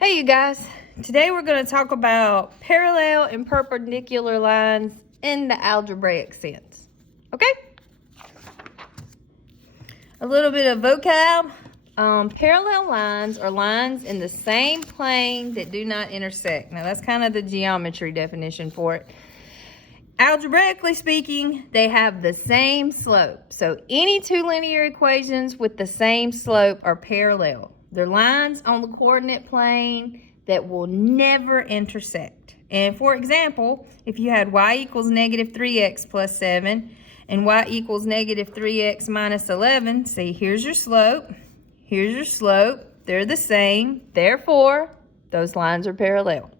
Hey you guys, today we're going to talk about parallel and perpendicular lines in the algebraic sense. Okay? A little bit of vocab. Parallel lines are lines in the same plane that do not intersect. Now that's kind of the geometry definition for it. Algebraically speaking, they have the same slope. So any two linear equations with the same slope are parallel. They're lines on the coordinate plane that will never intersect. And for example, if you had y equals negative 3x plus 7 and y equals negative 3x minus 11, see, here's your slope, they're the same, therefore, those lines are parallel.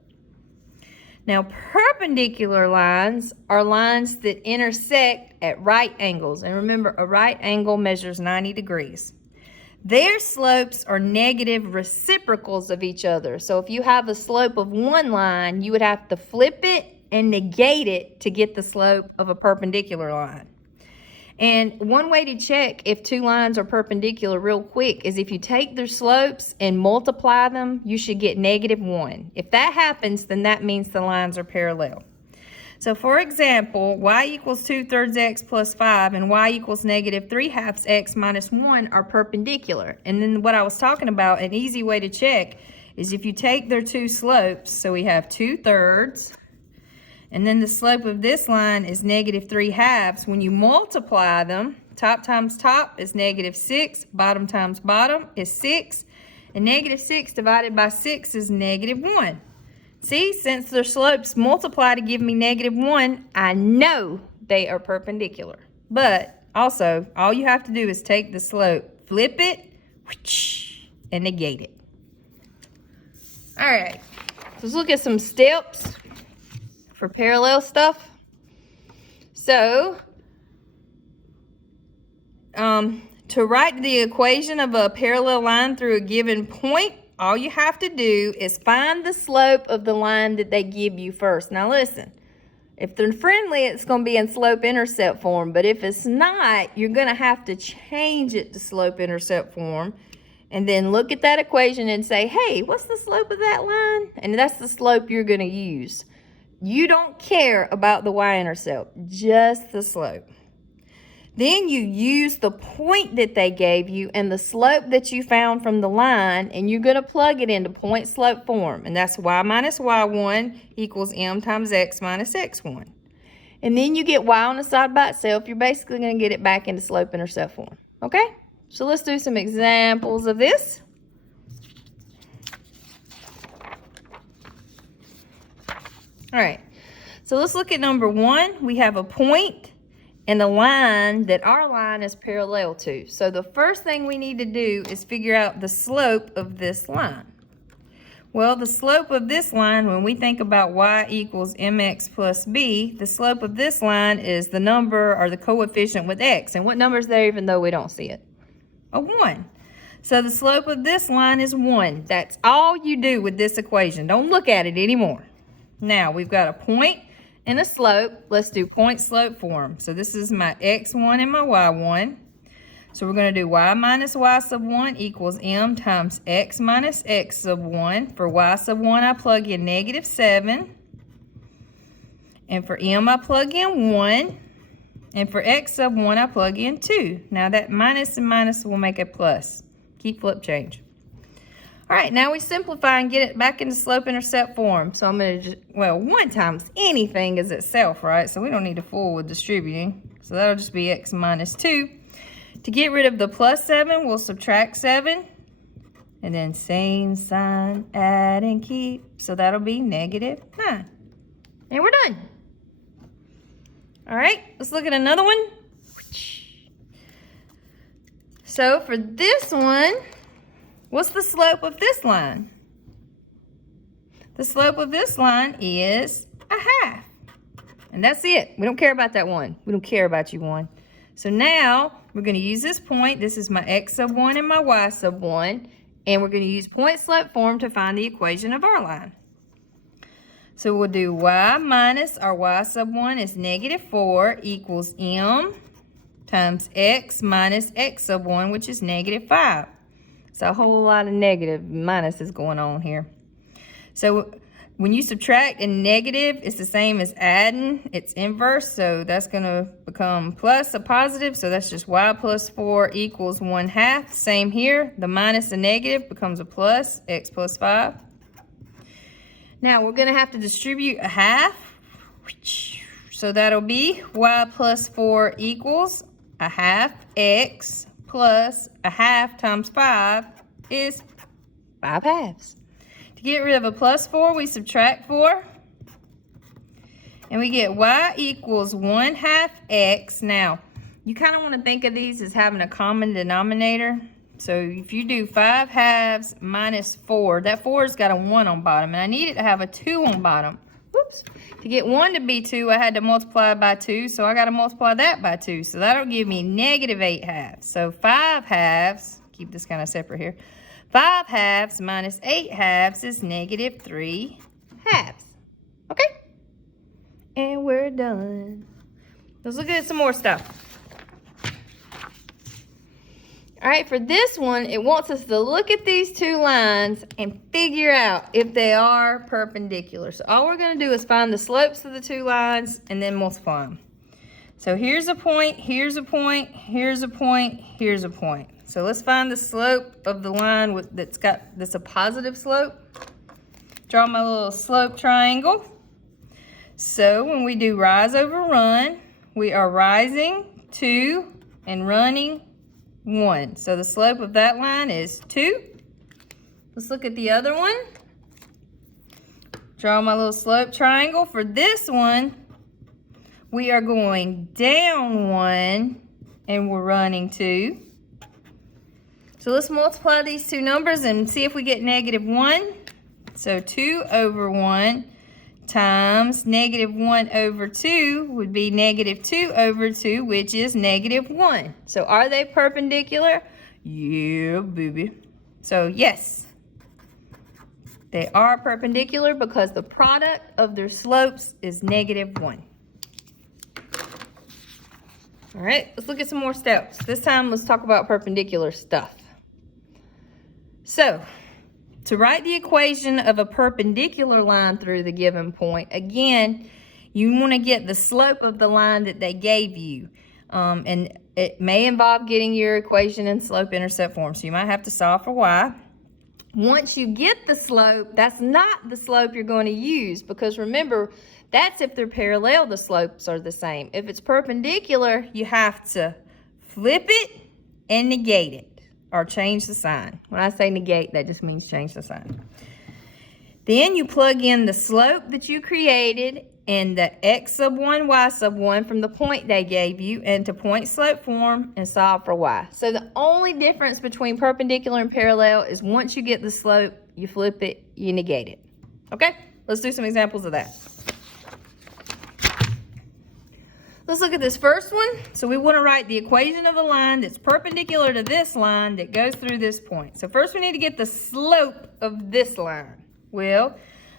Now, perpendicular lines are lines that intersect at right angles. And remember, a right angle measures 90 degrees. Their slopes are negative reciprocals of each other. So if you have a slope of one line, you would have to flip it and negate it to get the slope of a perpendicular line. And one way to check if two lines are perpendicular real quick is if you take their slopes and multiply them, you should get -1. If that happens, then that means the lines are parallel. So for example, y equals 2/3 x plus 5 and y equals negative 3/2 x minus 1 are perpendicular. And then what I was talking about, an easy way to check is if you take their two slopes, so we have 2/3, and then the slope of this line is negative 3/2. When you multiply them, top times top is -6, bottom times bottom is 6, and -6 divided by 6 is -1. See, since their slopes multiply to give me -1, I know they are perpendicular. But also, all you have to do is take the slope, flip it, and negate it. All right, so let's look at some steps for parallel stuff. So, to write the equation of a parallel line through a given point, all you have to do is find the slope of the line that they give you first. Now listen, if they're friendly, it's going to be in slope-intercept form, but if it's not, you're going to have to change it to slope-intercept form, and then look at that equation and say, hey, what's the slope of that line? And that's the slope you're going to use. You don't care about the y-intercept, just the slope. Then you use the point that they gave you and the slope that you found from the line, and you're going to plug it into point slope form. And that's y minus y1 equals m times x minus x1. And then you get y on the side by itself. You're basically going to get it back into slope intercept form. Okay? So let's do some examples of this. All right. So let's look at number 1. We have a point and a line that our line is parallel to. So the first thing we need to do is figure out the slope of this line. Well, the slope of this line, when we think about y equals mx plus b, the slope of this line is the number or the coefficient with x. And what number is there even though we don't see it? A 1. So the slope of this line is 1. That's all you do with this equation. Don't look at it anymore. Now, we've got a point and a slope. Let's do point slope form. So this is my x1 and my y1. So we're going to do y minus y sub 1 equals m times x minus x sub 1. For y sub 1, I plug in -7. And for m, I plug in 1. And for x sub 1, I plug in 2. Now that minus and minus will make a plus. Keep flip change. All right, now we simplify and get it back into slope-intercept form. So I'm going to just, 1 times anything is itself, right? So we don't need to fool with distributing. So that'll just be x minus 2. To get rid of the plus 7, we'll subtract 7. And then same sign, add and keep. So that'll be -9. And we're done. All right, let's look at another one. So for this one, what's the slope of this line? The slope of this line is 1/2. And that's it. We don't care about that one. We don't care about you, 1. So now we're going to use this point. This is my x sub 1 and my y sub 1. And we're going to use point slope form to find the equation of our line. So we'll do y minus our y sub 1 is -4 equals m times x minus x sub 1, which is -5. So a whole lot of negative minuses going on here. So when you subtract and negative, it's the same as adding. It's inverse, so that's going to become plus a positive. So that's just y plus 4 equals 1/2. Same here. The minus and negative becomes a plus, x plus 5. Now we're going to have to distribute a half. So that'll be y plus 4 equals a half x plus a half times 5 is 5 halves. To get rid of a plus 4, we subtract 4. And we get y equals 1/2 x. Now, you kind of want to think of these as having a common denominator. So if you do 5 halves minus 4, that 4's got a 1 on bottom. And I need it to have a 2 on bottom. Whoops. To get 1 to be 2, I had to multiply by 2. So I got to multiply that by 2. So that'll give me negative 8 halves. So 5 halves, keep this kind of separate here. 5 halves minus 8 halves is negative 3 halves. Okay? And we're done. Let's look at some more stuff. All right, for this one, it wants us to look at these two lines and figure out if they are perpendicular. So all we're going to do is find the slopes of the two lines and then multiply them. So here's a point, here's a point, here's a point, here's a point. So let's find the slope of the line that's a positive slope. Draw my little slope triangle. So when we do rise over run, we are rising 2 and running 1. So the slope of that line is 2. Let's look at the other one. Draw my little slope triangle. For this one, we are going down 1 and we're running 2. So let's multiply these two numbers and see if we get negative 1. So 2 over 1 times negative 1 over 2 would be negative 2 over 2, which is negative 1. So are they perpendicular? Yeah, baby. So yes, they are perpendicular because the product of their slopes is negative 1. All right, let's look at some more steps. This time, let's talk about perpendicular stuff. So, to write the equation of a perpendicular line through the given point, again, you want to get the slope of the line that they gave you. And it may involve getting your equation in slope-intercept form. So you might have to solve for y. Once you get the slope, that's not the slope you're going to use, because remember, that's if they're parallel, the slopes are the same. If it's perpendicular, you have to flip it and negate it. Or change the sign. When I say negate, that just means change the sign. Then you plug in the slope that you created and the x sub 1, y sub 1 from the point they gave you into point slope form and solve for y. So the only difference between perpendicular and parallel is once you get the slope, you flip it, you negate it. Okay? Let's do some examples of that. Let's look at this first one. So we want to write the equation of a line that's perpendicular to this line that goes through this point. So first we need to get the slope of this line. Well,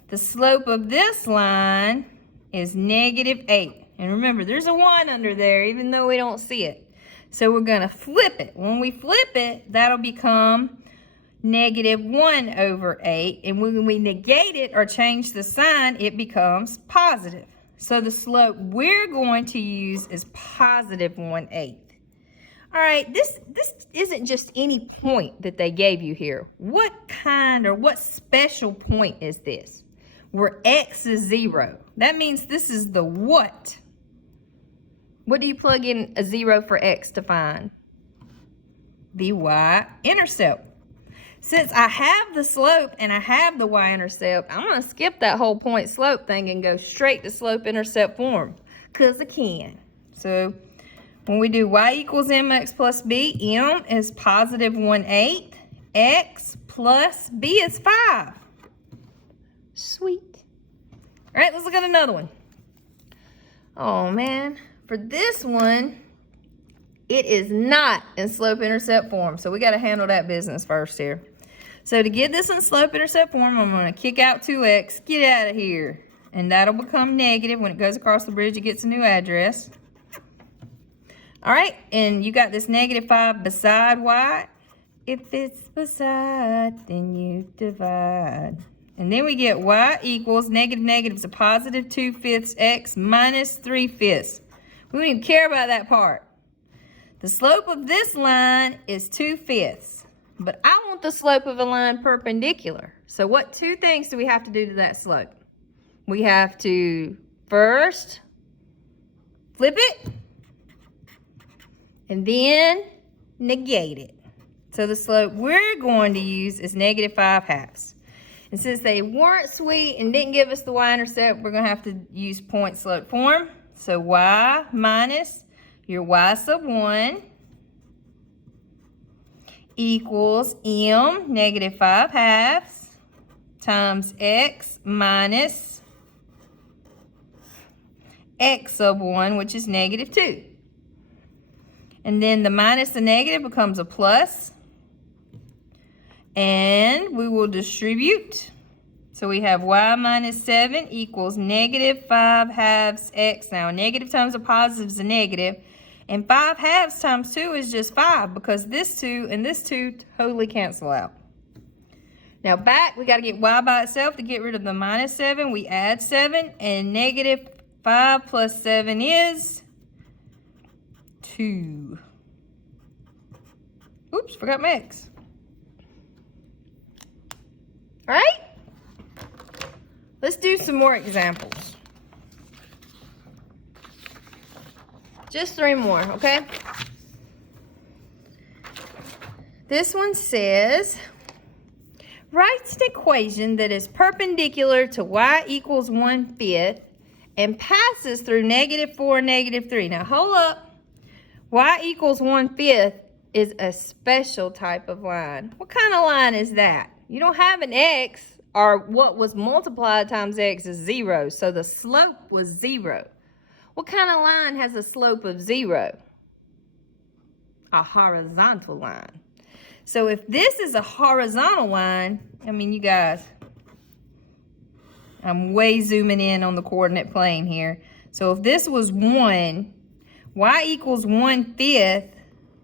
the slope of this line is negative 8. And remember, there's a 1 under there, even though we don't see it. So we're going to flip it. When we flip it, that'll become negative 1 over 8. And when we negate it or change the sign, it becomes positive. So the slope we're going to use is positive 1/8. All right, this isn't just any point that they gave you here. What kind or what special point is this? Where x is 0. That means this is the what? What do you plug in a 0 for x to find? The y-intercept. Since I have the slope and I have the y-intercept, I'm going to skip that whole point slope thing and go straight to slope-intercept form, because I can. So when we do y equals mx plus b, m is positive 1/8, x plus b is 5. Sweet. All right, let's look at another one. Oh, man. For this one, it is not in slope-intercept form, so we got to handle that business first here. So to get this in slope-intercept form, I'm going to kick out 2x, get out of here. And that'll become negative. When it goes across the bridge, it gets a new address. All right, and you got this negative 5 beside y. If it's beside, then you divide. And then we get y equals negative negative is a positive 2/5 x minus 3/5. We don't even care about that part. The slope of this line is 2/5. But I want the slope of a line perpendicular. So what two things do we have to do to that slope? We have to first flip it and then negate it. So the slope we're going to use is negative 5/2. And since they weren't sweet and didn't give us the y-intercept, we're going to have to use point slope form. So y minus your y sub 1 equals m negative 5/2 times x minus x sub 1, which is negative 2. And then the minus the negative becomes a plus. And we will distribute. So we have y minus 7 equals negative 5/2 x. Now, a negative times a positive is a negative. And 5/2 times 2 is just 5 because this 2 and this 2 totally cancel out. Now back, we got to get y by itself. To get rid of the minus 7, we add 7. And negative 5 plus 7 is 2. Oops, forgot my x. All right? Let's do some more examples. Just 3 more, okay? This one says, write an equation that is perpendicular to y equals 1/5 and passes through negative 4, negative 3. Now, hold up. Y equals 1/5 is a special type of line. What kind of line is that? You don't have an x, or what was multiplied times x is 0, so the slope was 0. What kind of line has a slope of 0? A horizontal line. So if this is a horizontal line, I mean, you guys, I'm way zooming in on the coordinate plane here. So if this was 1, y equals 1/5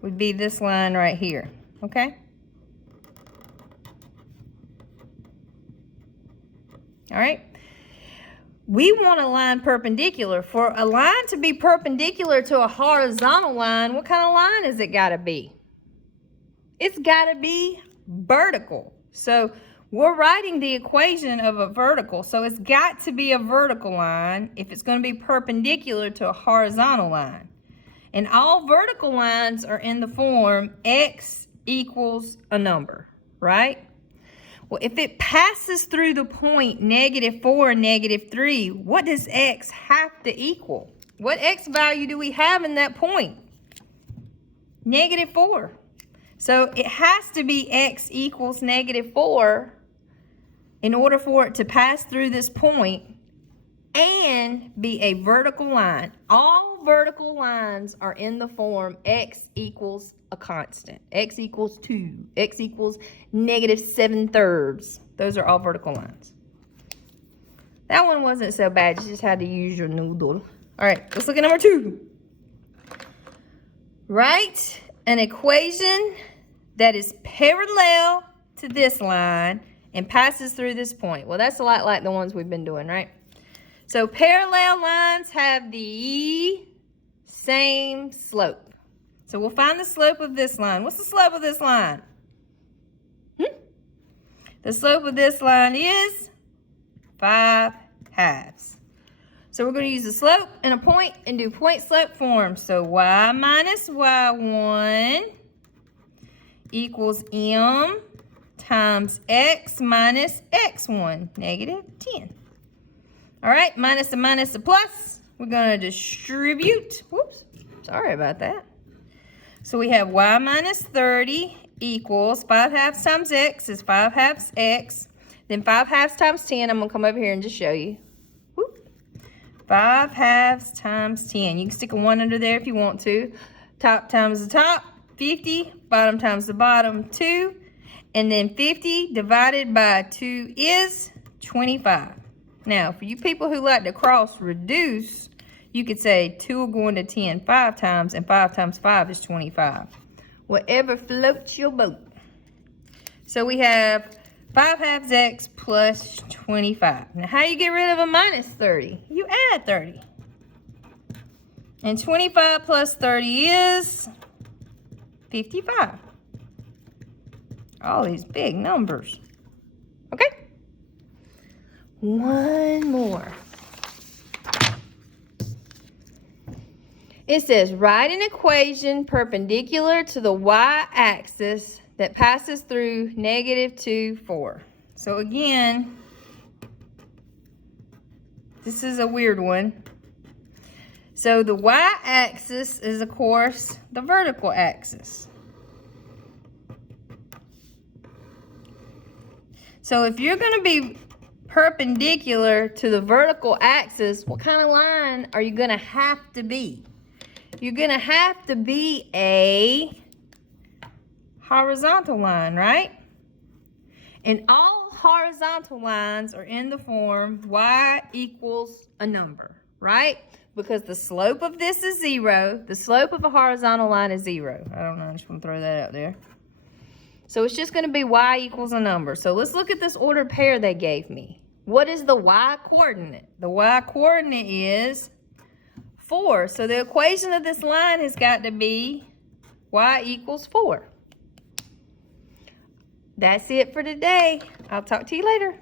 would be this line right here, okay? All right, we want a line perpendicular. For a line to be perpendicular to a horizontal line, what kind of line has it got to be? It's got to be vertical. So we're writing the equation of a vertical. So it's got to be a vertical line if it's going to be perpendicular to a horizontal line. And all vertical lines are in the form x equals a number, right? Well, if it passes through the point negative 4 and negative 3, what does x have to equal? What x value do we have in that point? Negative 4. So it has to be x equals negative 4 in order for it to pass through this point and be a vertical line. All vertical lines are in the form x equals a constant. X equals 2. X equals negative 7/3. Those are all vertical lines. That one wasn't so bad. You just had to use your noodle. All right, let's look at number 2. Write an equation that is parallel to this line and passes through this point. Well, that's a lot like the ones we've been doing, right? So parallel lines have the same slope. So we'll find the slope of this line. What's the slope of this line? The slope of this line is 5/2. So we're going to use the slope and a point and do point slope form. So y minus y1 equals m times x minus x1, negative 10. All right, minus the minus the plus. We're going to distribute. Whoops, sorry about that. So we have y minus 30 equals 5/2 times x is 5/2 x. Then 5/2 times 10, I'm going to come over here and just show you. 5/2 times 10. You can stick a 1 under there if you want to. Top times the top, 50. Bottom times the bottom, 2. And then 50 divided by 2 is 25. Now, for you people who like to cross reduce, you could say 2 will go into 10 5 times, and 5 times 5 is 25. Whatever floats your boat. So we have 5/2 x plus 25. Now, how you get rid of a minus 30? You add 30. And 25 plus 30 is 55. All these big numbers. Okay? One more. It says, write an equation perpendicular to the y-axis that passes through -2, 4. So again, this is a weird one. So the y-axis is, of course, the vertical axis. So if you're going to be perpendicular to the vertical axis, what kind of line are you going to have to be? You're going to have to be a horizontal line, right? And all horizontal lines are in the form y equals a number, right? Because the slope of this is 0. The slope of a horizontal line is 0. I don't know, I just want to throw that out there. So it's just going to be y equals a number. So let's look at this ordered pair they gave me. What is the y coordinate? The y coordinate is 4. So the equation of this line has got to be y equals 4. That's it for today. I'll talk to you later.